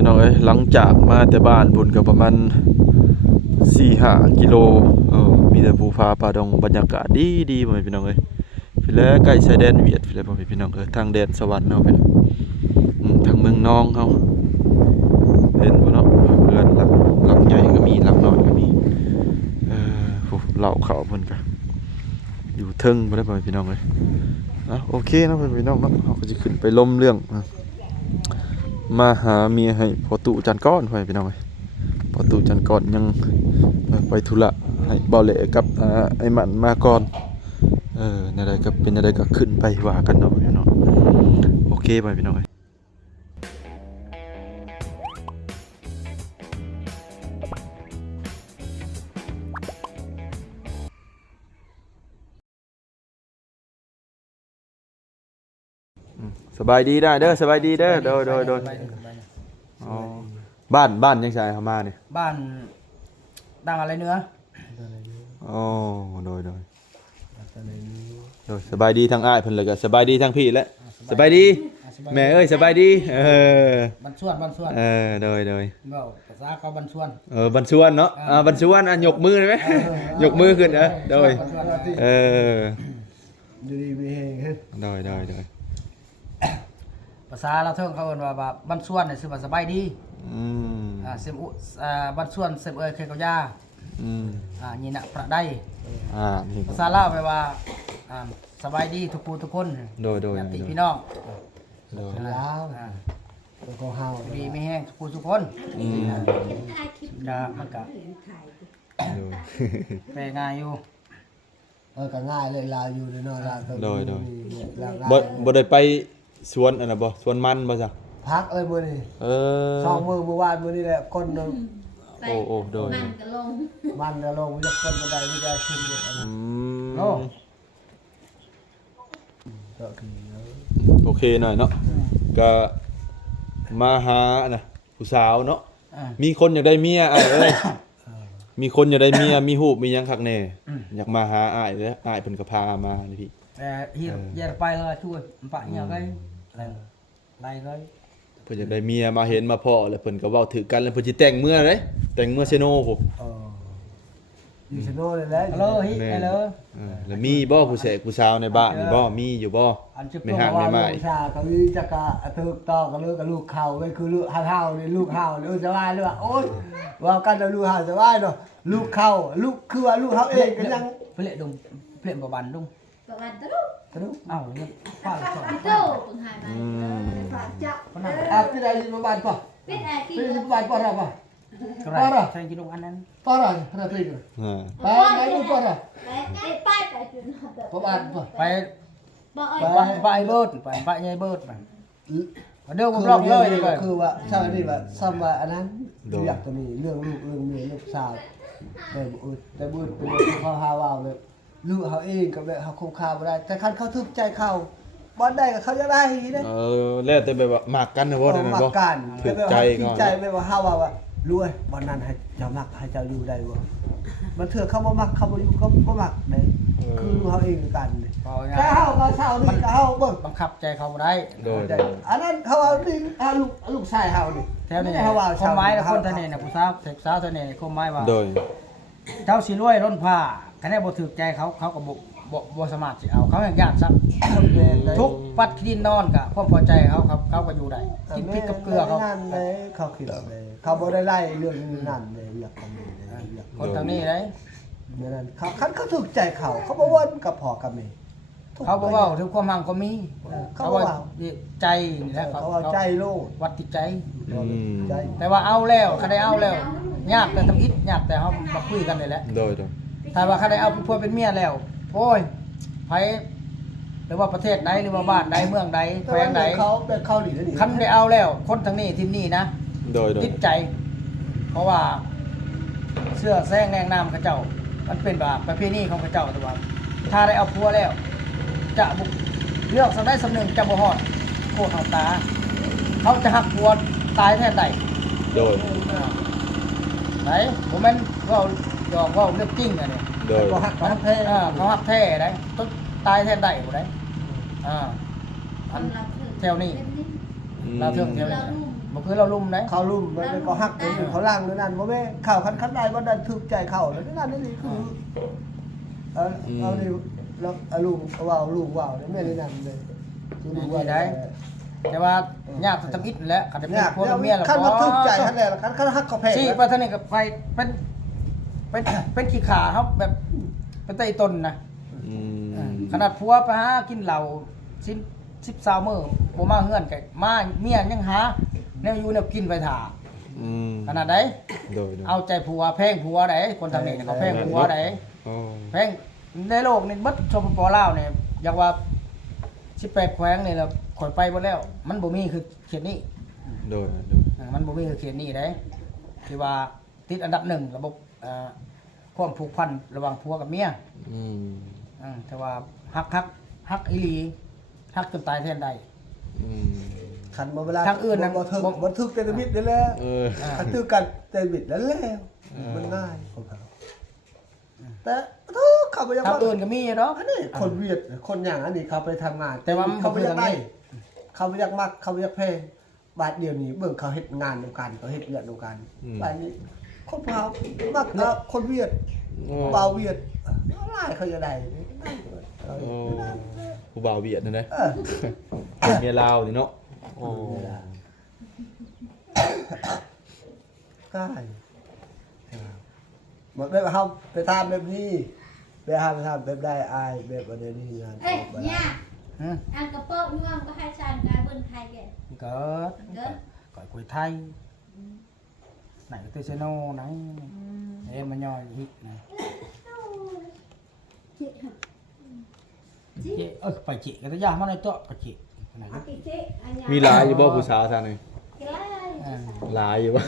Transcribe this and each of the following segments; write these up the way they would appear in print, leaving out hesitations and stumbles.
พี่น้องเอ้ยหลังจากมาแต่บ้านพุ่นก็ประมาณ4-5 กิโลมีแต่ภูฟ้าป่าดงบรรยากาศดีพ่อแม่พี่น้องเอ้ยพี่แลใกล้ชายแดนเวียดพี่แลพ่อแม่พี่น้องเอ้ยทางแดนสวรรค์เนาะพี่น้องทางเมืองนองเฮาเห็นบ่เนาะเรือนหลังใหญ่ก็มีหลังน้อยก็มีโหเหล่าเขาเพิ่นก็อยู่เทิงบ่ได้พ่อแม่พี่น้องเอ้ยโอเคเนาะพ่อแม่พี่น้องเนาะเฮาก็สิขึ้นไปล้มเรื่องมาหาเมียให้พอตู่จันก้อนพ่อแม่พี่น้องเอ้ยพอตู่จันก้อนยังไปธุระให้เบาเหล่กับไอ้หมันมาก่อนนั่นใดก็เป็นอะไรก็ขึ้นไปว่ากันเนาะพี่น้องโอเคไปพี่น้องเอ้ยสบายดีได้เด้อสบายดีเด้อโดยอ๋อบ้านยังไงเขามาเนี่ยบ้านดังอะไรเนื้ออ๋อโดยสบายดีทั้งอ้ายเพิ่นเลยก็สบายดีทั้งพี่และสบายดีแม่เอ้ยสบายดีบันส่วนโดยเว้าภาษาเขาบันส่วนบันส่วนเนาะบันส่วนยกมือได้ไหมยกมือขึ้นโดยดูดีมีเฮงโดยภาษาเราเทิงเขาเอิ้นว่าบันส่วนนี่คือว่าสบายดีเสมบันส่วนเสมเอ้ยเคยกับยานี่น่ะประได้ภาษาลาวแปลว่าสบายดีทุกผู้ทุกคนโดยญาติพี่น้องแล้วก็เฮาดีไม่แห้งทุกผู้ทุกคนมันก็แปลง่ายอยู่ก็ง่ายเลยลาวอยู่ในนอกลาวโดยบ่ได้ไปสวนอันน่ะบ่สวนมันบ่จ้ะพักมื้อนี้2 มื้อเมื่อวานมื้อนี้แหละคนนึงโอ้โดยมันก็ลงจะคนบันไดไม่ได้ขึ้นเลยโอเคหน่อยเนาะก็มาหาน่ะผู้สาวเนาะมีคนอยากได้เมียอ้ายเอ้ยมีคนอยากได้เมียมีรูปมีหยังคักแน่อยากมาหาอ้ายเด้ออ้ายเพิ่นก็พามานี่พี่เฮียอย่าไปเลยช่วยปะเนี่ยไงไรเลยเพิ่นอยากได้เมียมาเห็นมาพ้อแล้วเพิ่นก็เว้าถือกันแล้วเพิ่นสิแต่งเมื่อเด้แต่งเมื่อเซโนผมอยู่เซโนเลยแหละฮัลโหลฮิฮัลโหลแล้วมีบ่ผู้สาวในบ้านนี่บ่มีอยู่บ่ไม่ห่างไม่ไม่ชาก็มีจักกะตึกต่อกับลูกเข่าไว้คือลูกเฮานี่ลูกเฮาสบายเลยว่าโอ๊ยว่ากันแล้วลูกเฮาสบายเนาะลูกเข่าลูกคือว่าลูกเฮาเองก็ยังเปลี่ยนดงเปลี่ยนบ่บันดงประมาณตะลุเอ้าเนี่ยป้าสอนโตปึงหายมาฝากจับที่ได้ประมาณป่ะเป็นแอร์กินประมาณป่ะป่ะใช่กินดงอันนั้นป่ะอะไรตีกันไปดูป่ะไปจุดประมาณป่ะไปเบิร์ดไปยัยเบิร์ดมาเดี๋ยวผมลองเลยคือว่าชาวนี่ว่าซ้ำว่าอันนั้นอยากตัวนี้เรื่องลูกเรื่องเมียลูกสาวแต่บุญเป็นเขาหาว่าเลยลูกเขาเองกับเขาคงคาบ่ได้แต่คันเขาทึกใจเขาบ่ได้กับเขาจะได้เด้แล้วแต่แบบว่ามักกันนะบ่ได้บ่มักกันถึกใจก่อนใจแบบว่าเฮาว่ารู้วันนั้นให้เจ้ามักให้เจ้าอยู่ได้บ่มันเถื่อเขาบ่มักเขาบ่อยู่ก็บ่มักเด้คือเขาเองกันแต่เฮาก็เช้านี่ก็เฮาเบิ่งบังคับใจเขาบ่ได้อันนั้นเขาเอาดิลูกชายเฮาดิแถวนี้เขาว่าคนไม้แล้วคนทะเลน่ะผู้สาวเสกสาวทะเลคนไม้ว่าโดยเจ้าสิรวยล้นผ้าคะแนนบ่ถูกใจเขาก็บ่สามารถสิเอาเขาอย่างยากซักทุกปัดที่นอนก็ความพอใจเขาก็อยู่ได้กินพริกกับเกลือเขานั่นเลยเขาคิดเลยเขาบ่ได้ไล่เรื่องนั้นเลยอยากทำนี่คนทางนี้เลยนั่นเขาถูกใจเขาบ่วนกับพ่อกับแม่เขาบ่เว้าถึงความมั่งก็มีเขาว่าใจนี่แหละเขาเอาใจโลดวัดจิตใจแต่ว่าเอาแล้วคันได้เอาแล้วยากแต่ทำอิฐยากแต่เฮามาคุยกันนี่แหละโดยถ้าว่าคันได้เอาผัวเป็นเมียแล้วโอ้ยไผหรือว่าประเทศใดหรือว่าบ้านใดเมืองใดแขวงใดเขาเป็นเขาดีคันได้เอาแล้วคนทางนี้ทีมนี้นะโดยจิตใจเพราะว่าเสื้อแซงแรงน้ำเขาเจ้ามันเป็นแบบประเพณีของเขาเจ้าแต่ว่าถ้าได้เอาผัวแล้วจะเลือกสำได้สำนึงจะบ่ฮอดโคตรเอาตาเขาจะหักผัวตายแทนใดโดยไหนผมแม่นว่าดอกว่าเรื่องจริงอันนี้โดยเขาหักแท้เขาหักแท้ได้ต้องตายแทนใดบ่ได้อันแถวนี้ เราเทิงเดียวนี่บ่คือเราลุ่มได้ เขาลุ่มมันก็ฮักกันเขาล่างนั่นนั่นบ่แม่เข้าคันใดบ่ได้ถูกใจเข้าแล้วนั่นนี่คือเอานี่แล้วลุงว้าวลุงว้าวแม่นี่นั่นเลยลุงว่าได้ แต่ว่าญาติตะมิดแหละก็จะเป็นพวกเมียแล้ว คันบ่ถูกใจคันแหละคันฮักเขาแพง สิไปทางนี้ก็ไปเป็นขี้ขาเฮาแบบเป็นไต้ต้นนะ ขนาดผัวไปหากินเหล้า10-20มื้อบ่มาเฮือนก็มาเมียยังหาแนวอยู่แนวกินไปถ่าขนาดใด โดย เอาใจผัวแพงผัวใดคนทางนี้เขาแพงผัวใด อ๋อ แพงในโลกนี่เบิดชมปลาวนี่อยากว่า18แขวงนี่แล้วข่อยไปบ่แล้ว มันบ่มีคือเขตนี้ โดย มันบ่มีคือเขตนี้เด้ที่ว่าติดอันดับ1ระบบความผูกพันระหว่างผัวกับเมีย แต่ว่าฮักอีหลีฮักจนตายแทนได้ คันบ่เวลา ทางอื่นน่ะ บ่ถูกใจมิตรได้แล้วคันถูกกันใจมิตรแล้วมันง่ายของเขาแต่เขาบ่อยาก ทางอื่นก็มีอยู่ดอก อันนี้คนเวียดคนอย่างอันนี้เขาไปทำงาน แต่ว่ามัน เขาบ่อยาก บ่คือทางนี้ ได้เขาบ่อยากมักเขาบ่อยากแพงบาทเดียวนี้เบิ่งเขาเฮ็ดงานเดียวกันเขาเฮ็ดเรื่องเดียวกันบาทนี้คนพาวมักคนเวียดเบาเวียดหลายเขาจะได้ ผู้บ่าวเวียดนั่นนะ เออ เมียลาวนี่เนาะโอ้ ได้หมดแบบเฮาไปทำแบบนี้ไปทำแบบได้อายแบบอันนี้งาน เอ้ยเนี่ย ฮะ อันกระเป๋าเงื่อนก็ให้ชานการบนไทยแก เกิด เกิด ก่อยคุยไทยไหนก็เตชโนไหนมันย่อยฮิตนะเจ๊ไปเจ๊ก็จะยากมาในโต๊ะไปเจ๊ไหน เอาไปเจ๊อันนี้ มีหลายอยู่บ่ผู้สาวท่านนี่ กี่ไร่ หลายอยู่บ่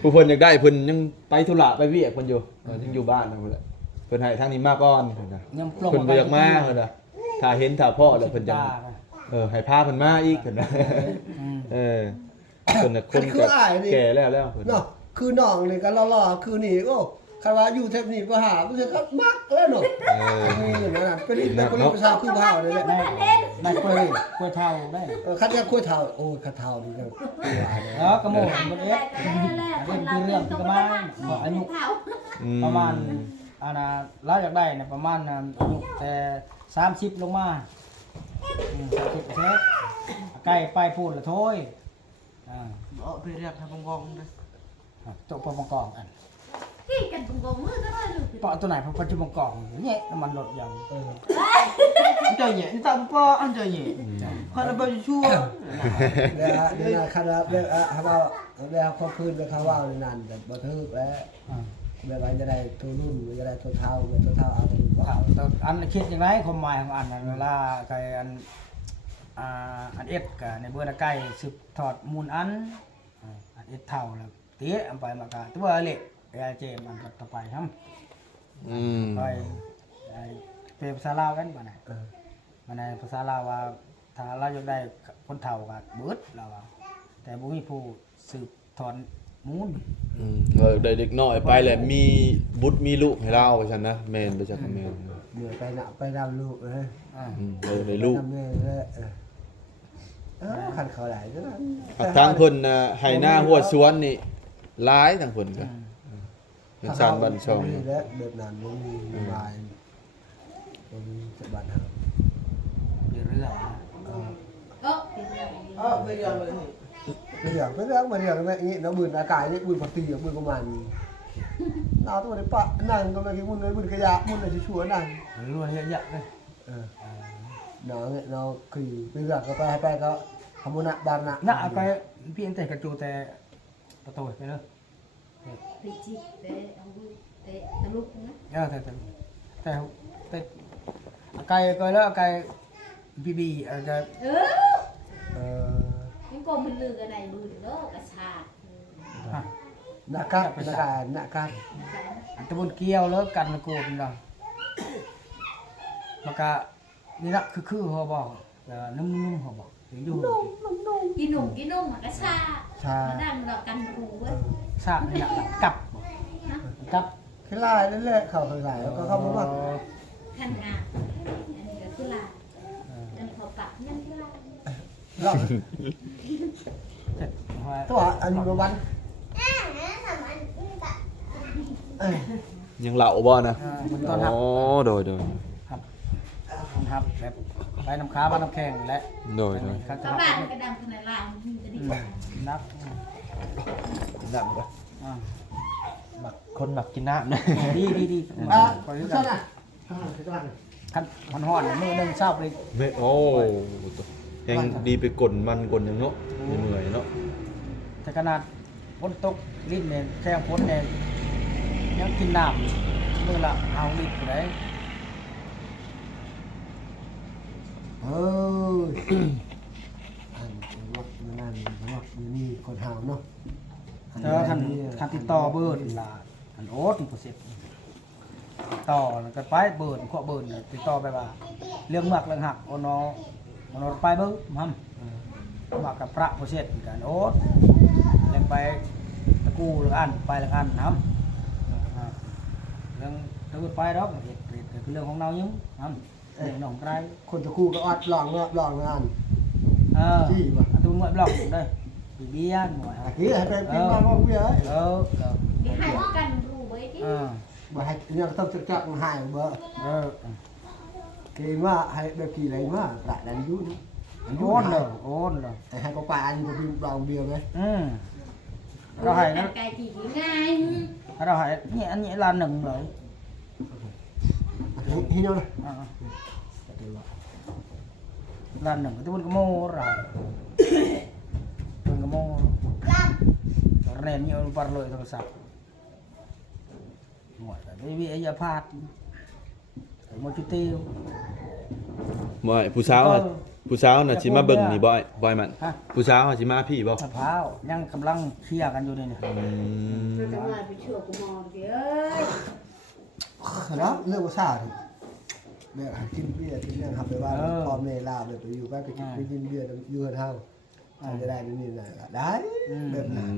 ผู้เพิ่นอยากได้เพิ่นยังไปธุระไปเวียกเพิ่นอยู่ยังอยู่บ้านนั่นพุ่นแหละเพิ่นให้ทางนี้มาก่อนเพิ่นน่ะ ยังปล เพิ่นบ่อยากมาเพิ่นน่ะถ้าเห็นถ้าพ่อแล้วเพิ่นจะให้พาเพิ่นมาอีกเพิ่นน่ะเพิ่นน่ะคนแก่แล้วเพิ่น เนาะคือน้องนี่ก็ล่อๆคือนี่โอ้คันว่าอยู่เทปนี้บ่หาบ่ใช่ก็มักแล้วเนาะนี่อย่างนั้นเป็นแต่คนประชาคือเฒ่านี่แหละ ได้กล้วยเท่าได้ คันอยากคุยเฒ่าโอ้ยคันเฒ่านี่ก็ว่าเลย แล้วกระโมง ทาง มัน แร เอ๊ะ กเรื่องที่ประมาณบอกอายุ ประมาณเราอยากได้เนี่ยประมาณอายุแต่30ลงมา30เซตใกล้ไปพูดละโทยไปเรียกทางกองๆนะ ตัวปมังกองกัน ที่กันตรงๆมือก็ได้ลูก ปตัวไหนพอปัจจุบันกองเนี่ยน้ำมันลดยัง anh chơi nhẹ anh tao po anh chơi nhẹ khoan là bao nhiêu chua đây là khăn là đây à bao đây là không khơi được khao vào này nè bao thứ đấy bây giờจะได้ตัวรุ่นจะได้ตัวเท่าเอาตัว อันคิดอย่างไรความหมายของอันนั้นเวลาใครอันเอ็ดกับในเบอร์ใกล้สืบถอดมูลอันเอ็ดเท่าแล้วตีอันไปมากะตัวเละไอ้เจมันต่อไปครับไปเป็นภาษาลาวกันมาไหนมาในภาษาลาวว่าถ้าเราอยากได้คนเท่ากับเบิดเราแต่บุมีผู้สืบถอนมูล ได้เด็กน้อยไปแหละมีบุตรมีลูกให้เราไปฉันนะแม่นไปจักแม่น เหนื่อยไปนะไปดำลูกเลย ได้ลูก ดำเลยขันเขาไหลด้วย ทางเพิ่นน่ะให้หน้าหัวสวนนี่หลายทางเพิ่นก็เป็นชานบ้านช่อง นี่แหละแบบนั้นบ่มีบายบ่มีจะบ้านเฮา เป็นเรื่อง ไปเรื่องมาเรื่องแม่งี้nó bươnอากาศนี่bươnผักตีbươnประมาณnàoตัวนี้ปะนั่งก็ไม่กี่มุ่นเลยมุ่นขยะมุ่นอะไรชัวๆนั่ง รวยเยอะๆเลย nóเนี่ยnó kỳ bây giờ cóไปก็ทำมุนะบานนะ น่ะไปพี่แต่กระจูแต่ประตูไปเลย ไปจีเตะเอาเตะตะลุกนะ แต่ไก่ก็แล้วไก่บีจะ ยังโกงมันลือกันไหนมือเนาะกระชาก หน้ากัดหน้ากัดหน้ากัด ตะบนเกี้ยวแล้วกันมันโกนเรามันก็นี่ละคือเขาบอกนุ่มๆเขาบอกถึงอยู่ กินหนุ่มกระชากมาดังดอกกันหูเว้ย สร้างนี่ละกับกับ แค่ลายนั่นแหละเขาเคยลายแล้วก็เข้ามาว่า ขันงานอันนี้ก็คือลาอันเขาปักยังคือลา รอบ ตัวอันนี้ประมาณเอ้ย ยังเหล่าบ่นะ ตอนทับ อ๋อโดย ครับแบบไปน้ำค้ามาน้ำแข็งและ โดย ครับ กระบาดกระดังขนาดลายมันจะดีกว่า นัก น้ำก็ อ่า มักคนมักกินน้ำนะ ดี อ่ะ ขอยืม เท่า กั นั้น คันมันห่อนมือหนึ่งเศร้าไป ไม่โอ้แหงดีไปกลมันกลยังเนาะเหนื่อยเนาะ แต่ขนาดฝนตกลิ้นเนี่ยแค่ฝนเนี่ยยังกินน้ำมือละเอาลิตรไหน เอออันวักนั่นวักนี่คนหาวเนาะ เจอคันติดต่อเบิร์ดล่ะอันโอ๊ตอีกเสร็จต่อแล้วก็ไปเบิร์ดขวเบิร์ดติดต่อไปว่าเรื่องหมักเรื่องหักโอนอไปเบิ้งมั่มหมักกับพระโพเชตกันโอ๊ตเรื่องไปตะกูเรื่องอันไปเรื่องอันน้ำเรื่องตะกูไปดอกเหตุคือเรื่องของเรายังน้ำเรื่องหนองไกร คนตะคู่ก็อัดลองงาน จี้วะ ตูนงวยบล็อกđây bị biên ngoài ตะกี้ให้ไปเป็นบ้านว่าเบี้ย มีใครป้องกันรู้ไว้ที่ บ่ให้เนี่ยต้องจักหายเบ่เก่งว่าให้แบบกี่ไรมาละดันยุ่น ôn rồi แต่ให้ก็ไปอันนี้ก็เป็นลองเบี้ยไหม rồi hay แต่ nó ไก่ผีง่าย rồi hay nhẹ là nừng rồi ฮิโน่นะ là nừng cái cái mô rồi cái mô rồi này nhiều par lội thôi sao ngoài là cái bị ấy phát một chút tiêu บ่อยผู้สาวน่ะสิมาเบิ่งนี่บ่อยมันผู้สาวสิมาพี่บ่ มะพร้าวยังกำลังเคลียร์กันอยู่นี่เนี่ย จะมาไปเชื่อกูมองเดี๋ยว แล้วเรื่องว่าซาดิแบบกินเบียร์ที่เนี่ยครับไปว่าพอเมลาแบบไปอยู่บ้านไปกินเบียร์อยู่กันเฮาจะได้นี่นะได้แบบนั้น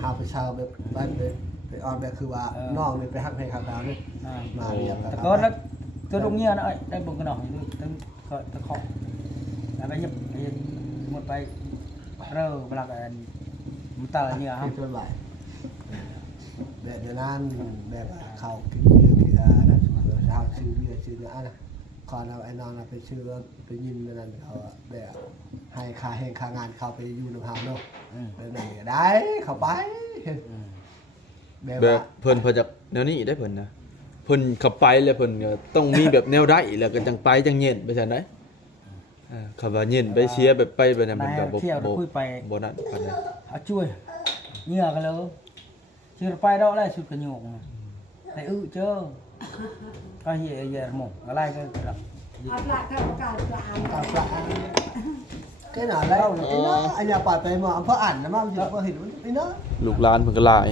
หาไปเช่าแบบบ้านไปออนแบบคือว่าน้องนี่ไปฮักให้ข้าวดาวนี่มาเรียบ แต่ก็แล้วตัวตรงเนี้ยนะได้บุญกันหน่อยตั้งตะขอบแล้วไปยิบหมดไปเริ่มเวลากันมันตาอะไรเนี่ยครับ จนไหวแบบนั้นแบบเขากินเบียร์กินอะไรชาวซื้อเบียร์ซื้ออะไรคอนเอาไอ้น้องไปซื้อไปยินนั่นเขาแบบให้ค่าแห่งค่างานเขาไปอยู่ในเฮาเนาะแบบนั้นได้เข้าไป แบบเพิ่นจากแนวนี้ได้เพิ่นนะเพิ่นขับไปแล้วเพิ่นก็ต้องมีแบบแนวได้แล้วก็จังไปจังเย็นไปซั่นได้ขับว่าเย็นไปเสียแบบไปแบบนั้นมันก็บ่บ่นั่นปานนั้น เอาช่วยเงี้ยกันเลยชื่อไปđó làชื่อกระโยงแต่เจอก็เหี้ยหมกอะไรก็แบบ เอาปลาเข้าปลาปลา ปลาปลาcái nào đấy anh nhà bà tới mà ông có ảnh mà ông có hình cái nó ลูกหลานเพิ่นก็หลาย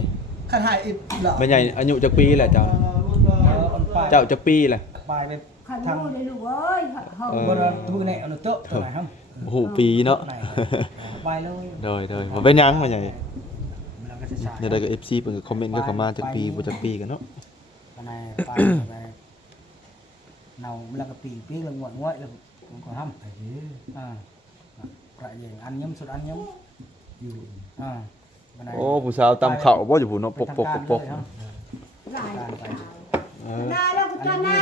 khăn hại ít lợ แม่ใหญ่อายุจักปีแหละเจ้า เจ้าจักปีแหละ ไปไป ขันโม่เลยลูกเอ้ยเฮา บนตัวไหนเอาหนึ่งโต๊ะตัวไหนครับ โอ้โหปีเนาะ ไปเลย โดยบ่เป็นหยังแม่ใหญ่ เราก็จะใช้ เดี๋ยวได้ก็ FC เพิ่นก็คอมเมนต์ก็เข้ามาจักปีบ่จักปีกันเนาะ ไปไปเนาแล้วก็ปีละงวดงวดแล้วก็ทำประเดี๋ยวอันย้ำสุดอันย้ำอยู่ โอ้ผู้สาวตำข้าวบ่อยู่พุ่นเนาะปก หลาย เออ ได้แล้วกูจะหน้า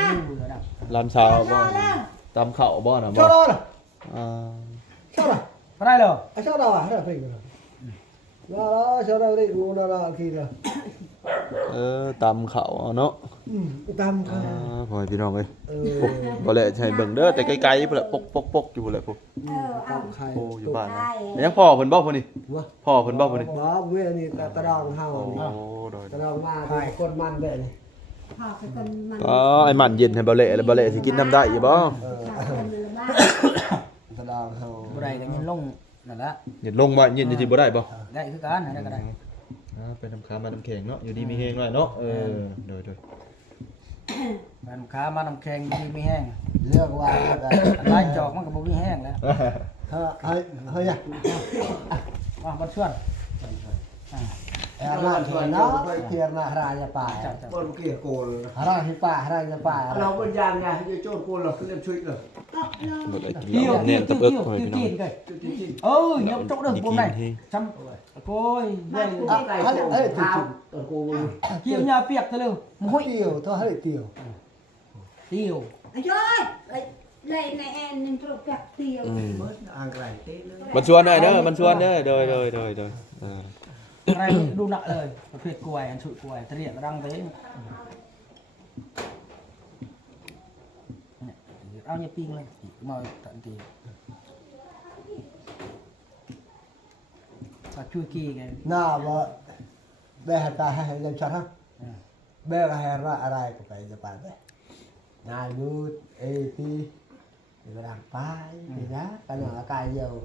ลำสาวบ่ตำข้าวบ่น่ะบ่ sao đó là อ่า sao là ก็ได้เลย sao đâu à đó phình rồi đó sao đâu đi u đó khi rồi ตำข้าวเนาะ tam พ่อพี่น้องเอ้ย ừ บ่แลใช่เบิ่งเด้อแต่ไกลๆพุ่นแหละปกอยู่พุ่นแหละพุ่น tam khai โอ้อยู่บ้านนะยังพ่อเพิ่นบ่พุ่นนี่ vâng พ่อเพิ่นบ่พุ่นนี่ đó nguyên thì ta đong โอ้ hao โดย ta đong ma thì con man vậy này พอไปคนมัน อ๋อไอ้หมันเย็นให้บ่เละแล้วบ่เละสิกินน้ำได้อีบ่ คนละบ้าน ta đong hao บไรก็ยินลงนั่นแหละ เย็นลงมาเย็นสิบ่ได้บ่ ได้คือการได้ก็ได้ ไปน้ำค้ามาน้ำแข็งเนาะอยู่ดีมีแฮงหน่อยเนาะโดย มันค้ามาน้ำแข็งดีไม่แห้ง lương qua ไล่จอกมันก็บ่มีแห้งแล้ว hơi hơi nhỉ ว่าบ่ชวน làm chuyện nó kia là ra nhà bà con kia cô ra thì bà ra nhà bàเราเป็นยางไงจะโจรโกนเราขึ้นเล่นช่วยเลย ก็ หมดเลยกินเหล้าแน่นตะเอิกพ่อแม่พี่น้อง nhậu chỗ đường vùng này chăm côi đây chiều nhà piệc thôi đâu mỗi tiểu thôi hơi tiểu tiêu anh ơi đây này em nên chụp bẹt tiêu มันชวนหน่อยเด้อมันชวนเด้อโดยเออ này đu nợ rồi phiệt cùi ăn sụi cùi thật điện đang thế ao như pin lên mà tận thì và chui kỳ cái nào mà đây hạt ta hay làm sao ha bây giờ hay ra ai cũng phải Japan đấy này nút thì người đang phai thì đó cái nào cái nhiều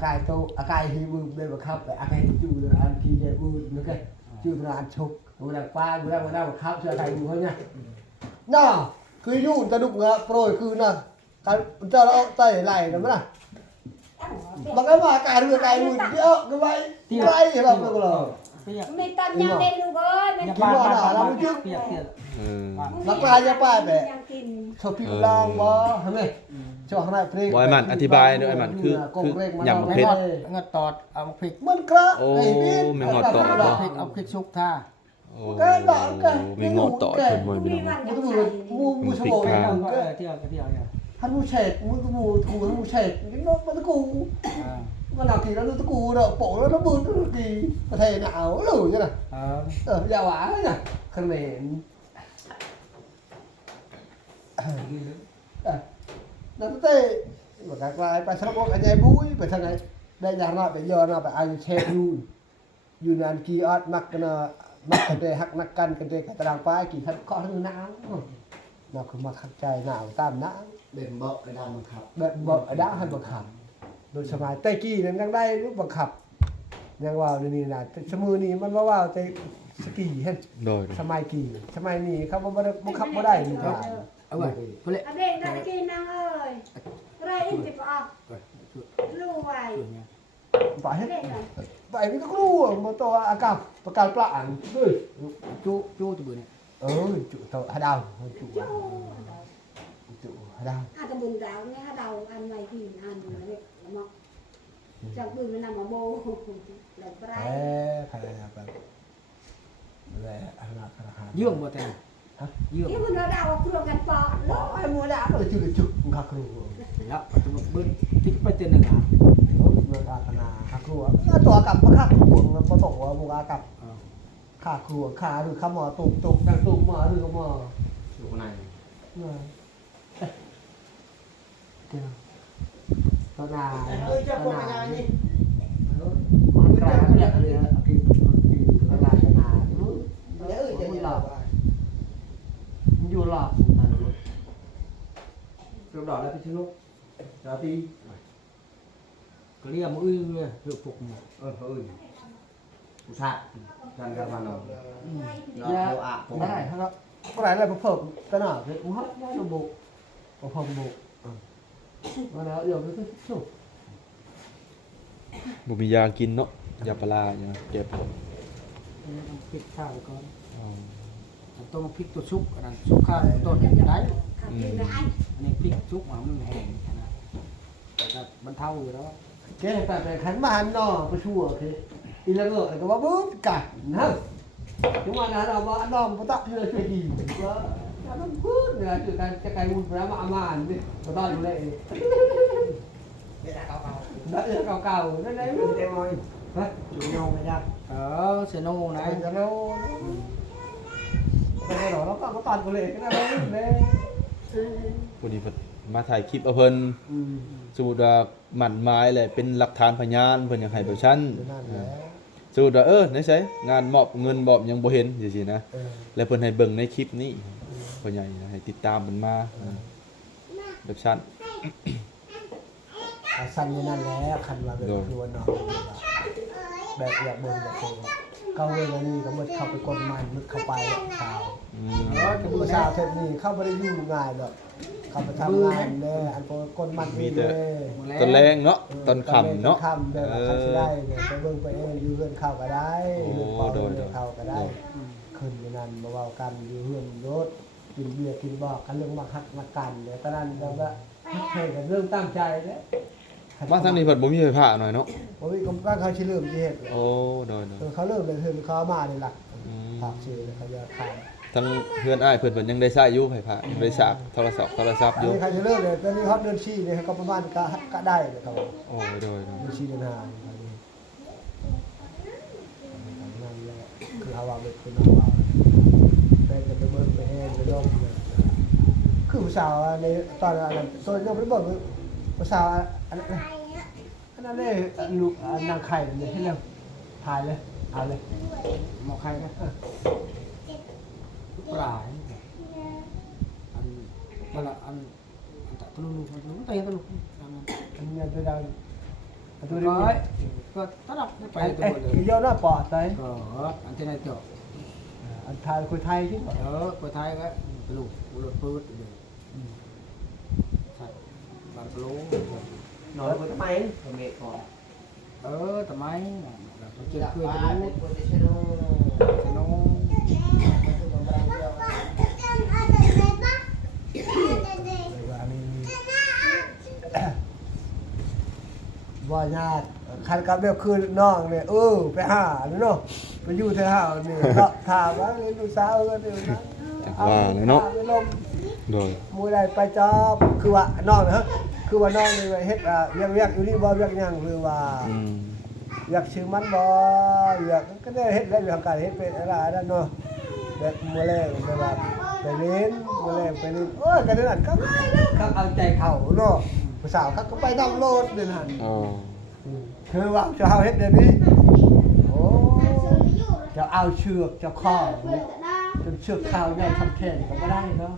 cái tô cái thì bự bây giờ khắp cái chú được ăn thì để bự nữa cái chú được ăn chục người đang phai người đang khắp cho cái bự thôi nha nào cứ nhún ta đụng rồi cứ nào cái cho nó tẩy này nó mới nào bằng cái mà cài được cài mùi cái vậy thì là cái rồi mình tận nhau đây luôn ơi mình baนักปลาจะป้าแบบชอบพี่ลองบ่เห็นไหมชอบขนาดเพลง บ่ไอ้มันอธิบายด้วยไอ้มันคือหยำเพชร ngọt tọtเอาphịch มันกระ โอ้มีงอตอดบ่ phịchเอาphịch xúc tha โอ้มีงอตอดเพิ่นบ่พี่น้อง มันก็มูสมองอย่างนั้นก็ tiêu kìa ฮันมูเฉดมูถูมูเฉดcái nóมันตะกูมันหนักทีแล้วตะกูเด้อโปแล้วnó bươn nó kỳประเทศหนาวหรือnhư nàyยาวหวานเลยนะขนมนั่นเต้แบบกลายไปสลับกันใจบุ้ยไปทางไหนได้อย่างน่ะไปย้อนน่ะไปอายุเชฟอยู่นานกี่ออดมักกันมักกันได้หักนักกันกันได้กระดังไปกี่คันข้อทั้งหนาวเราคือมาขัดใจหนาวตามหนาวเบ็ดเบาะกระดังบังคับเบ็ดเบาะกระดังให้บังคับโดยสมัยเตกี้นั้นยังได้ลูกบังคับยังว่าเดี๋ยวนี้นะสมือนี้มันว่าเตสกีเห็น โดย สมัยกี่สมัยนี้เขาบ่ได้บังคับบ่ได้ลูกหลาน เอาไว้พุ่นเลย ở đây ra cái năng ơi đây in thì bỏ lưu vậy ไปเฮ็ดไปมันก็รู้บ่ตัวอากาศประกาศปลาอันเอ้ย chu chu từ bữa này จุตัวหาดาวจุหาดาว à tao buồn ráo nghe đầu ăn mày thì ăn nó đấy mà chẳng bừng nó nằm ở bô là เอ้ trái ใครแบบแหละขนาด dương một thằng dương cái nó đau cua gần bọ บ่ไอ้มัวดาก็เลยจุมึงคักรู้ đó tụi mình bên tíchไปเตือนหนึ่งอ่ะ เมืองอาคณาคักรู้ตัวกับบ่คักรู้บ่ตกว่าบ่กับค่าครัวค่าหรือค่าหมอตุกดังตุกหมอหรือก็หมออยู่ข้างในตนาตนานี่มันกลายเป็นอะไรกินตนาตนามันหลอกมันอยู่หลอกเราดอกแล้วไปชิลุกเราตี cái lia mũi hiệu phục mà ผู้ชายกันกันมาเนาะได้ครับก็ได้เลยเพิ่มตนาเลยอุ้ยได้ระบบเพิ่มบุกมาแล้วเดี๋ยวไปสุก บ่มียากินเนาะยาปลาอย่างเก็บ พริกข้าวก่อนต้มพริกตัวชุบอันนั้นชุบข้าวต้นได้ khảo kỳ là anh อันนี้พริกชุบมันแห้งนะแต่มันเท่าอยู่แล้ว แกแต่ขันมาหันเนาะไปชั่วคืออีละเงาก็ว่าบึ้ดกัดนะถึงวันนั้นเราว่าน้องบ่ตักเชื่อช่วยดีก็มันบึ้ดเนี่ยคือการจะไกลมุนไปแล้วมาอามันนี่บ่ต้องดูเลยได้เก่าๆนั่นแหละเต็มเลยฮะอยู่โยงไปจ้ะ sẽ nô ไหน này จะแล้วไปหรอเราก็ตัดไปเลยก็ได้เลย ผู้นี้เพิ่นมาถ่ายคลิปเอาเพิ่นสมมุติว่าหมั่นหมายแหละเป็นหลักฐานพยานเพิ่นอยากให้แบบชั้น นั่นแหละ สมมุติว่าไหนไสงานมอบเงินมอบหยังบ่เห็นจังซี่นะแล้วเพิ่นให้เบิ่งในคลิปนี้พ่อใหญ่ให้ติดตามเพิ่นมาแบบชั้น สั้นนั่นแหละคันว่าเป็นครัวน้องแบบอยากเบิ่งแบบเก่าเวลานี้ก็มืดเข้าไปกดมันมืดเข้าไปชาวผู้สาวเทปนี้เข้าไม่ได้ยุ่งง่ายดอกเข้าไปทำงานเนี่ยอันโปกดมันนี่เลย ตอนแรงเนาะตอนค่ำเนาะ ค่ำแบบคันสิได้เนี่ยไปเบิ่งไปเองอยู่เฮือนเข้าก็ได้เฮือนเข้าก็ได้ขึ้นอยู่นั่นมาเว้ากันอยู่เฮือนรถกินเบียร์กินบอกกันเรื่องมาฮักมากันเนี่ยตอนนั้นแบบว่า แข่งกันเรื่องตั้งใจแล้ว บ้านทางนี้เพิ่นบ่มีไฟฟ้าหน่อยเนาะ โอ้ยกำลังเขาสิเริ่มสิเฮ็ด โอ้โดย เขาเริ่มเลยคือเขามานี่ล่ะ อืม ฝากชื่อเขาจะขาย ทั้งเพื่อนอ้ายเพิ่นยังได้ใช้อยู่ไฟฟ้ายังได้ฉากโทรศัพท์อ อัน ยู่ นี้เขาจะเริ่มเลยตอนนี้ฮอตเดือน4เนี่ยก็ประมาณก็ได้เลยครับ โอ้โดย เดือน4เดือน5คือเอาว่าเป็นคนเอาว่าเป็นจะไปเบิ่งไปแห้งไปลงคือผู้สาวในตอนนั้นตัวยังไม่บอกผู้สาวอันนั้นเลยลูกนางไข่เนี่ยให้เร็วถ่ายเลยเอาเลย หมอใครนะปลายอันมันละอันตะลุตะลุตะลุ อันนี้ตัวดัง ตัวน้อยก็ตลับไปตัวเลย เดียวหน้าปอดใส่ ก็อันที่ไหนจบ อันไทยคนไทยที่ คนไทยก็ตะลุบุรุษปืดเลยใช่บางตะลุ น้อยคนทำไมคนเมฆก่อน ทำไมเราเจอเพื่อนตะลุสนุว่าญาติคันกับแบบคือน้องเนี่ยไปหาเนาะไปอยู่เธอหาเนี่ยถามว่าลูกสาวเดี๋ยวนะโดย มวยใดไปจอบคือว่าน้องนะคือว่าน้องนี่เฮ็ดเวียกอยู่นี่บ่เวียกหยังหรือว่าอยากชื่อมันบ่อยากก็ได้เฮ็ดได้เรื่องการเฮ็ดเป็นอะไรนั่นเนาะแบบมื้อแรกแบบว่าไปเล่นมื้อแรกไปเล่นโอ้ยกันนั่นก็ง่ายแล้วครับเอาใจเขาเนาะผู้สาวเขาก็ไปดาวน์โหลดนี่หั่น อ๋อ คือว่าจะเอาเฮ็ดเดี๋ยวนี้โอ้จะเอาเชือกจะข้อจนเชือกขาวเนี่ยทำแขนก็บ่ได้เนาะ